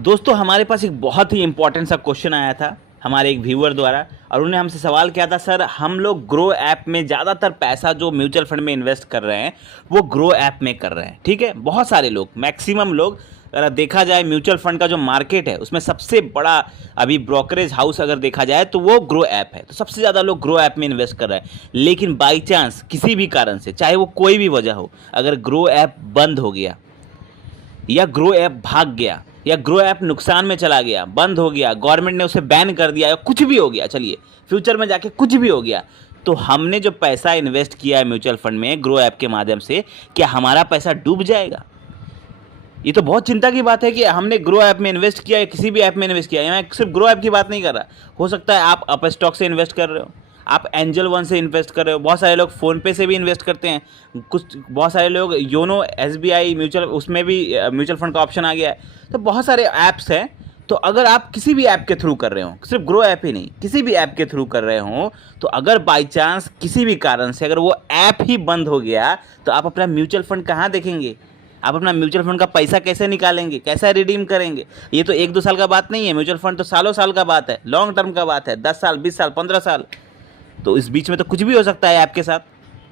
दोस्तों हमारे पास एक बहुत ही इंपॉर्टेंट सा क्वेश्चन आया था हमारे एक व्यूअर द्वारा, और उन्होंने हमसे सवाल किया था, सर हम लोग ग्रो ऐप में ज़्यादातर पैसा जो म्यूचुअल फंड में इन्वेस्ट कर रहे हैं वो ग्रो ऐप में कर रहे हैं। ठीक है, बहुत सारे लोग, मैक्सिमम लोग, अगर देखा जाए म्यूचुअल फंड का जो मार्केट है उसमें सबसे बड़ा अभी ब्रोकरेज हाउस अगर देखा जाए तो वो ग्रो ऐप है। तो सबसे ज़्यादा लोग ग्रो ऐप में इन्वेस्ट कर रहे हैं। लेकिन बाई चांस किसी भी कारण से, चाहे वो कोई भी वजह हो, अगर ग्रो ऐप बंद हो गया या ग्रो ऐप भाग गया या ग्रो ऐप नुकसान में चला गया, बंद हो गया, गवर्नमेंट ने उसे बैन कर दिया या कुछ भी हो गया, चलिए फ्यूचर में जाके कुछ भी हो गया, तो हमने जो पैसा इन्वेस्ट किया है म्यूचुअल फंड में ग्रो ऐप के माध्यम से, क्या हमारा पैसा डूब जाएगा? ये तो बहुत चिंता की बात है कि हमने ग्रो ऐप में इन्वेस्ट किया या किसी भी ऐप में इन्वेस्ट किया। मैं सिर्फ ग्रो ऐप की बात नहीं कर रहा, हो सकता है आप अप स्टॉक से इन्वेस्ट कर रहे हो, आप एंजल वन से इन्वेस्ट कर रहे हो, बहुत सारे लोग फ़ोनपे से भी इन्वेस्ट करते हैं, कुछ बहुत सारे लोग योनो एसबीआई म्यूचुअल, उसमें भी म्यूचुअल फंड का ऑप्शन आ गया है। तो बहुत सारे ऐप्स हैं। तो अगर आप किसी भी ऐप के थ्रू कर रहे हो, सिर्फ ग्रो ऐप ही नहीं, किसी भी ऐप के थ्रू कर रहे हो, तो अगर बाई चांस किसी भी कारण से अगर वो ऐप ही बंद हो गया, तो आप अपना म्यूचुअल फंड कहाँ देखेंगे? आप अपना म्यूचुअल फंड का पैसा कैसे निकालेंगे, कैसे रिडीम करेंगे? ये तो 1-2 साल का बात नहीं है, म्यूचुअल फंड तो सालों साल का बात है, लॉन्ग टर्म का बात है, 10 साल, 20 साल, 15 साल। तो इस बीच में तो कुछ भी हो सकता है ऐप के साथ,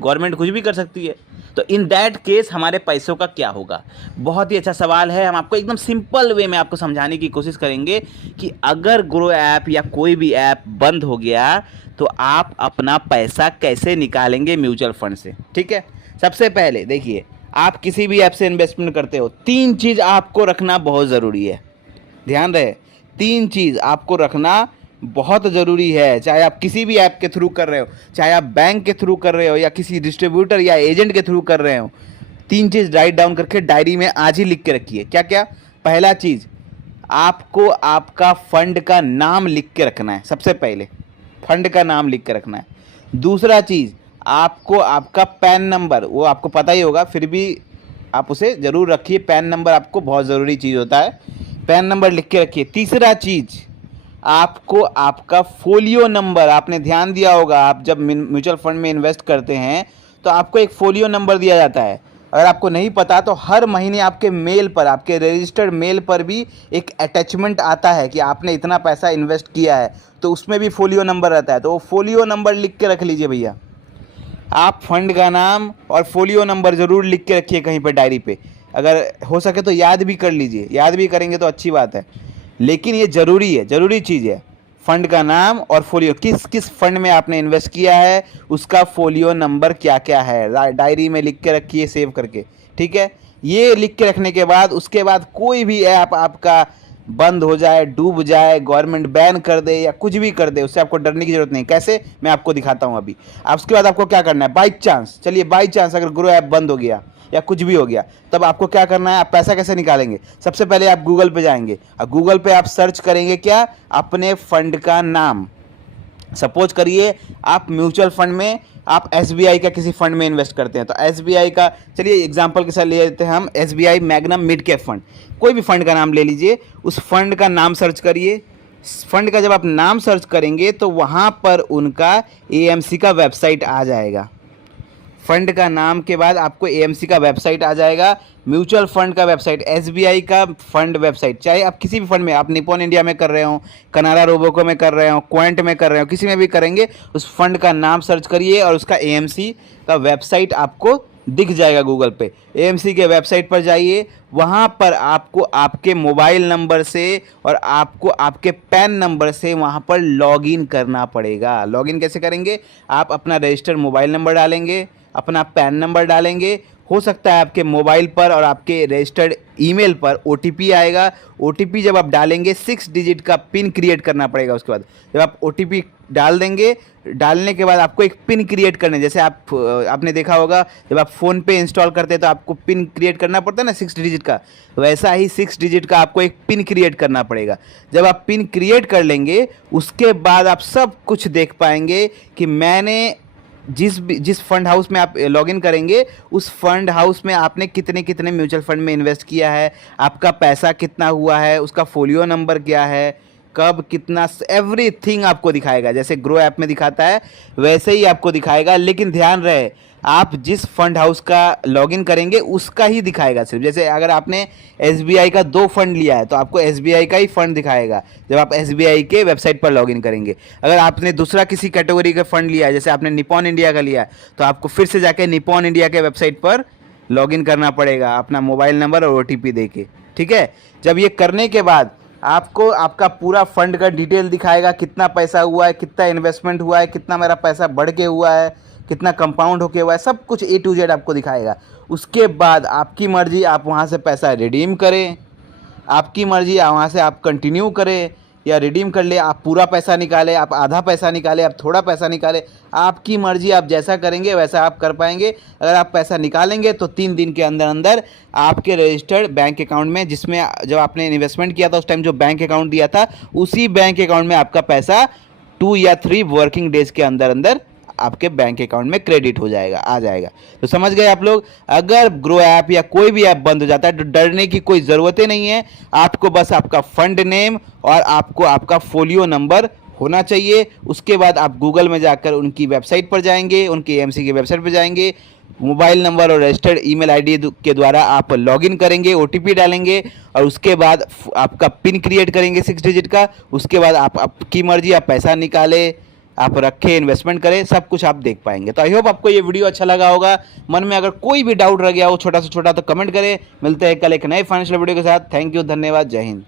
गवर्नमेंट कुछ भी कर सकती है। तो इन दैट केस हमारे पैसों का क्या होगा? बहुत ही अच्छा सवाल है। हम आपको एकदम सिंपल वे में आपको समझाने की कोशिश करेंगे कि अगर ग्रो ऐप या कोई भी ऐप बंद हो गया तो आप अपना पैसा कैसे निकालेंगे म्यूचुअल फंड से। ठीक है, सबसे पहले देखिए, आप किसी भी ऐप से इन्वेस्टमेंट करते हो, 3 चीज़ आपको रखना बहुत ज़रूरी है। ध्यान रहे, 3 चीज़ आपको रखना बहुत ज़रूरी है। चाहे आप किसी भी ऐप के थ्रू कर रहे हो, चाहे आप बैंक के थ्रू कर रहे हो या किसी डिस्ट्रीब्यूटर या एजेंट के थ्रू कर रहे हो, 3 चीज़ राइट डाउन करके डायरी में आज ही लिख के रखिए। क्या क्या? पहला चीज़, आपको आपका फंड का नाम लिख के रखना है। सबसे पहले फंड का नाम लिख के रखना है। दूसरा चीज़, आपको आपका पैन नंबर, वो आपको पता ही होगा, फिर भी आप उसे ज़रूर रखिए। पैन नंबर आपको बहुत ज़रूरी चीज़ होता है, पैन नंबर लिख के रखिए। तीसरा चीज़, आपको आपका फोलियो नंबर, आपने ध्यान दिया होगा, आप जब म्यूचुअल फंड में इन्वेस्ट करते हैं तो आपको एक फोलियो नंबर दिया जाता है। अगर आपको नहीं पता तो हर महीने आपके मेल पर, आपके रजिस्टर्ड मेल पर भी एक अटैचमेंट आता है कि आपने इतना पैसा इन्वेस्ट किया है, तो उसमें भी फोलियो नंबर रहता है। तो वो फोलियो नंबर लिख के रख लीजिए भैया। आप फंड का नाम और फोलियो नंबर ज़रूर लिख के रखिए कहीं पर डायरी पे। अगर हो सके तो याद भी कर लीजिए, याद भी करेंगे तो अच्छी बात है, लेकिन ये ज़रूरी है, ज़रूरी चीज़ है। फंड का नाम और फोलियो, किस किस फंड में आपने इन्वेस्ट किया है, उसका फोलियो नंबर क्या क्या है, डायरी में लिख के रखिए, सेव करके। ठीक है, ये लिख के रखने के बाद, उसके बाद कोई भी ऐप आपका बंद हो जाए, डूब जाए, गवर्नमेंट बैन कर दे या कुछ भी कर दे, उससे आपको डरने की जरूरत नहीं। कैसे, मैं आपको दिखाता हूँ अभी। अब उसके बाद आपको क्या करना है, बाई चांस, चलिए बाई चांस अगर ग्रो ऐप बंद हो गया या कुछ भी हो गया, तब आपको क्या करना है, आप पैसा कैसे निकालेंगे? सबसे पहले आप गूगल पे जाएंगे और गूगल पे आप सर्च करेंगे क्या, अपने फंड का नाम। सपोज करिए आप म्यूचुअल फंड में, आप एसबीआई का किसी फंड में इन्वेस्ट करते हैं, तो एसबीआई का, चलिए एग्जांपल के साथ ले लेते हैं हम, SBI magnum mid cap fund, कोई भी फंड का नाम ले लीजिए, उस फंड का नाम सर्च करिए। फंड का जब आप नाम सर्च करेंगे तो वहाँ पर उनका एएमसी का वेबसाइट आ जाएगा। फंड का नाम के बाद आपको एएमसी का वेबसाइट आ जाएगा, म्यूचुअल फंड का वेबसाइट, एसबीआई का फंड वेबसाइट, चाहे आप किसी भी फंड में, आप निपॉन इंडिया में कर रहे हो, कनारा रोबोको में कर रहे हो, क्वांट में कर रहे हो, किसी में भी करेंगे, उस फंड का नाम सर्च करिए और उसका एएमसी का वेबसाइट आपको दिख जाएगा गूगल पे। एएमसी के वेबसाइट पर जाइए, वहाँ पर आपको आपके मोबाइल नंबर से और आपको आपके पैन नंबर से वहाँ पर लॉगिन करना पड़ेगा। लॉगिन कैसे करेंगे? आप अपना रजिस्टर्ड मोबाइल नंबर डालेंगे, अपना पैन नंबर डालेंगे, हो सकता है आपके मोबाइल पर और आपके रजिस्टर्ड ईमेल पर ओटीपी आएगा। ओटीपी जब आप डालेंगे, 6 डिजिट का पिन क्रिएट करना पड़ेगा। उसके बाद जब आप ओटीपी डाल देंगे, डालने के बाद आपको एक पिन क्रिएट करना, जैसे आपने देखा होगा जब आप फ़ोन पे इंस्टॉल करते हैं तो आपको पिन क्रिएट करना पड़ता है ना 6 डिजिट का, वैसा ही 6 डिजिट का आपको एक पिन क्रिएट करना पड़ेगा। जब आप पिन क्रिएट कर लेंगे, उसके बाद आप सब कुछ देख पाएंगे कि मैंने जिस फंड हाउस में आप लॉगिन करेंगे, उस फंड हाउस में आपने कितने कितने म्यूचुअल फंड में इन्वेस्ट किया है, आपका पैसा कितना हुआ है, उसका फोलियो नंबर क्या है, कब कितना एवरीथिंग आपको दिखाएगा। जैसे ग्रो ऐप में दिखाता है वैसे ही आपको दिखाएगा, लेकिन ध्यान रहे आप जिस फंड हाउस का लॉगिन करेंगे उसका ही दिखाएगा सिर्फ। जैसे अगर आपने एसबीआई का 2 फंड लिया है तो आपको एसबीआई का ही फंड दिखाएगा जब आप एसबीआई के वेबसाइट पर लॉगिन करेंगे। अगर आपने दूसरा किसी कैटेगरी का फंड लिया है, जैसे आपने निपॉन इंडिया का लिया है, तो आपको फिर से जाके निपॉन इंडिया के वेबसाइट पर लॉगिन करना पड़ेगा अपना मोबाइल नंबर और ओटीपी देके, ठीक है। जब ये करने के बाद आपको आपका पूरा फंड का डिटेल दिखाएगा, कितना पैसा हुआ है, कितना इन्वेस्टमेंट हुआ है, कितना मेरा पैसा बढ़ के हुआ है, कितना कंपाउंड होके हुआ है, सब कुछ A to Z आपको दिखाएगा। उसके बाद आपकी मर्जी, आप वहाँ से पैसा रिडीम करें, आपकी मर्जी वहाँ से आप कंटिन्यू करें या रिडीम कर ले, आप पूरा पैसा निकालें, आप आधा पैसा निकालें, आप थोड़ा पैसा निकालें, आपकी मर्जी। आप जैसा करेंगे वैसा आप कर पाएंगे। अगर आप पैसा निकालेंगे तो 3 दिन के अंदर अंदर आपके रजिस्टर्ड बैंक अकाउंट में, जिसमें जब आपने इन्वेस्टमेंट किया था उस टाइम जो बैंक अकाउंट दिया था, उसी बैंक अकाउंट में आपका पैसा 2 या 3 वर्किंग डेज के अंदर अंदर आपके बैंक अकाउंट में क्रेडिट हो जाएगा, आ जाएगा। तो समझ गए आप लोग। अगर ग्रो ऐप या कोई भी ऐप बंद हो जाता है तो डरने की कोई ज़रूरत ही नहीं है। आपको बस आपका फंड नेम और आपको आपका फोलियो नंबर होना चाहिए। उसके बाद आप गूगल में जाकर उनकी वेबसाइट पर जाएंगे, उनकी एएमसी की वेबसाइट पर जाएंगे, मोबाइल नंबर और रजिस्टर्ड ईमेल आईडी के द्वारा आप लॉगिन करेंगे, ओटीपी डालेंगे और उसके बाद आपका पिन क्रिएट करेंगे 6 डिजिट का। उसके बाद आप आपकी मर्जी, आप पैसा निकालें, आप रखें, इन्वेस्टमेंट करें, सब कुछ आप देख पाएंगे। तो आई होप आपको ये वीडियो अच्छा लगा होगा। मन में अगर कोई भी डाउट रह गया हो छोटा से छोटा तो कमेंट करें। मिलते हैं कल एक नए फाइनेंशियल वीडियो के साथ। थैंक यू, धन्यवाद, जय हिंद।